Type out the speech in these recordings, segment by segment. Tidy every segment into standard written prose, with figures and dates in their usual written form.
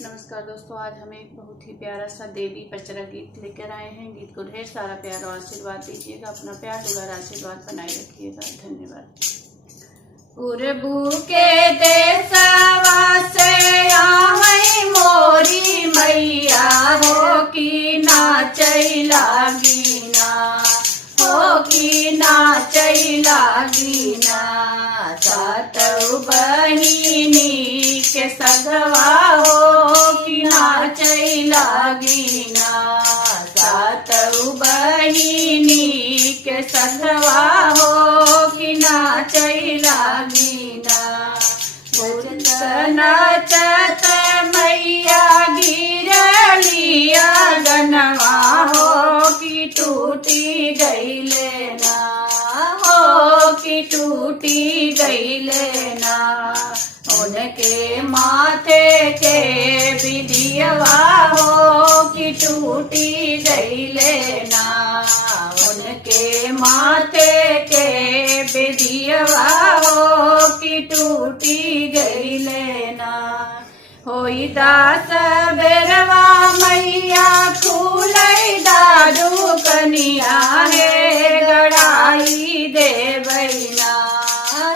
नमस्कार दोस्तों, आज हम एक बहुत ही प्यारा सा देवी पचरा गीत लेकर आए हैं। गीत को ढेर सारा प्यार और आशीर्वाद दीजिएगा। अपना प्यार दुलार आशीर्वाद बनाए रखिएगा। धन्यवाद। पूरबू के देशवा से आवै मोरी मैया हो कि नाचै लागिना, हो कि नाचै लागिना। सातौ बहिनी के सगवा हो कि नाचै लागिना। सातौ बहिनी के सगवा हो कि नाचै लागिना। नाचत मैया गिरलिया गनवा हो कि टूटी गईले ना, हो कि टूटी गईले ना। उनके माथे के विधियवा हो कि टूटी गईले ना। उनके माथे के विधियवा हो कि टूटी गईले ना। होई दास बेरवा मैया खुलै दादू कनिया हे गढ़ाई देवैना,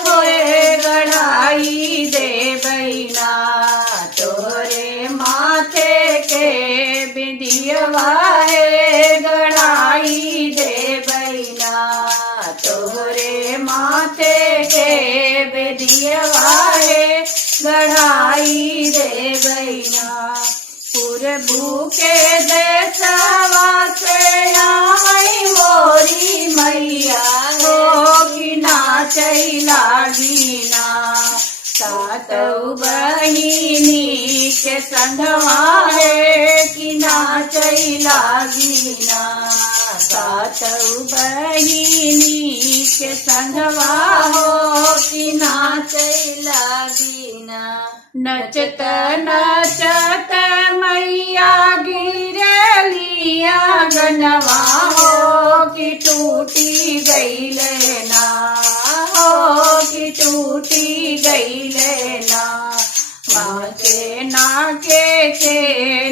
होए गढ़ाई देवैना। तोरे माथे के बिंदियवा हे गढ़ाई देवैना। तोरे माथे के बिंदियवा हे गढ़ाई देवैना। पूरबू के देशवा से आवै मोरी मैया हो कि नाचै लागिना। सातौ बहिनी के संगवा है कि नाचै लागिना। सातौ बहिनी के संगवा हो कि नाचै लागिना। नचत नचत मैया गिरलिया गनवा हो कि टूटी गईले ना, हो कि टूटी गईले ना। माँ के नाके के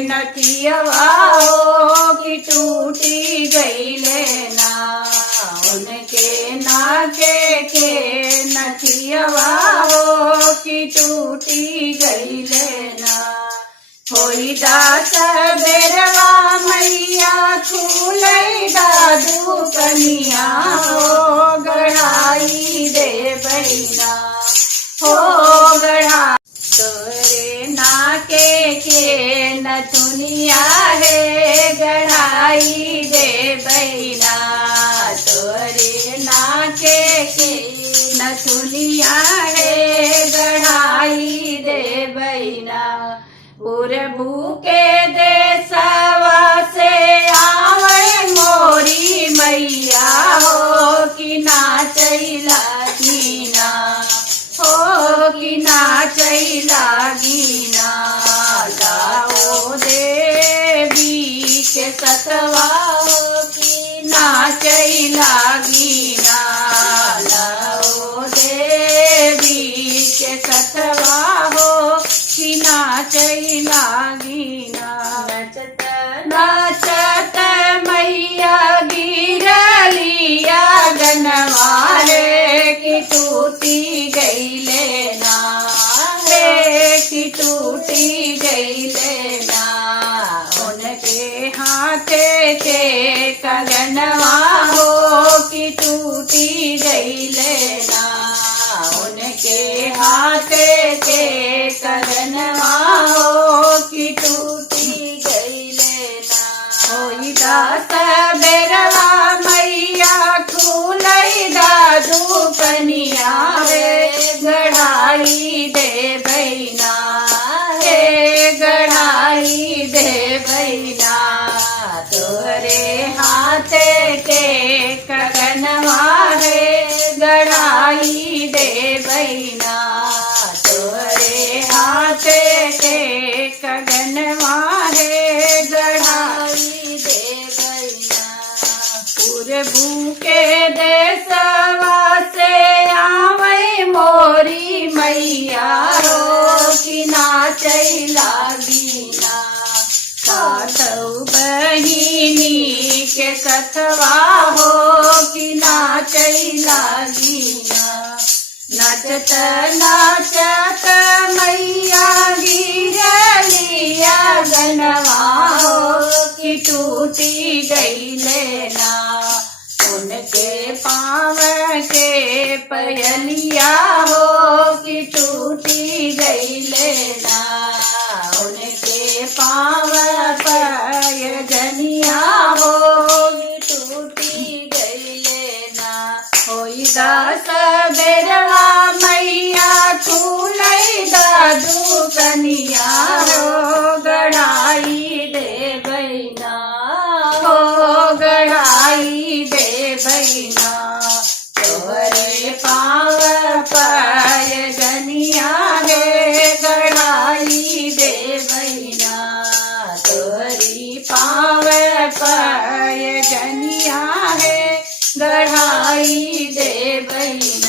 नथियवा हो कि टूटी गईले ना। उनके नाके के नथियवा हो कि टूटी गईले ना। होई दास बेरवा मैया खुलै दादू कनिया हो गढ़ाई देवैना, हो गढ़ा। तोरे नाके के नथुनिया हे गढ़ाई देवैना। तोरे नाके के नथुनिया हे गढ़ाई देवैना। पूरबू के देशवा से आवै मोरी मैया हो कि नाचै लागिना, हो कि नाचै लागिना। गाओ देवी के सतवा हो कि नाचै लागिना। गाओ देवी के सतवा हो कि नाचै लागिना। नचत नाचत मैया गिरलिया गनवा रे कि टूटी गईले ना, रे कि टूटी गईले ना। उनके हाथे के कंगनवा हो कि टूटी गईले ना। उनके हाथे के कंगनवा हो कि टूटी गईले ना। होई दास बेरवा मैया खुलै दादू कनिया हे गढ़ाई देवैना, हे गढ़ाई देवैना। तोरे हाथे के कंगनवा हे गढ़ाई देवैना। तोरे हाथे के कंगनवा हे गढ़ाई देवैना। पूरबू के देशवा से आवै मोरी मैया हो कि नाचै लागी। रथवा हो कि नाचई लागिना। नचत नाचत मैया गिरलिया गनवा हो कि टूटी गईले ना। उनके पाँव के पयलिया हो कि टूटी गईले ना। उनके पाँव पयजनिया हो कि टूटी गईले ना। होई दास बेरवा मैया फूलई दादू कनिया हो गढ़ाई दे बैना। हो गढ़ाई दे बैना। तोहरे पाँव पयजनिया है गढ़ाई दे बैना। तोहरी पाँव पयजनिया है गढ़ाई दे बैना।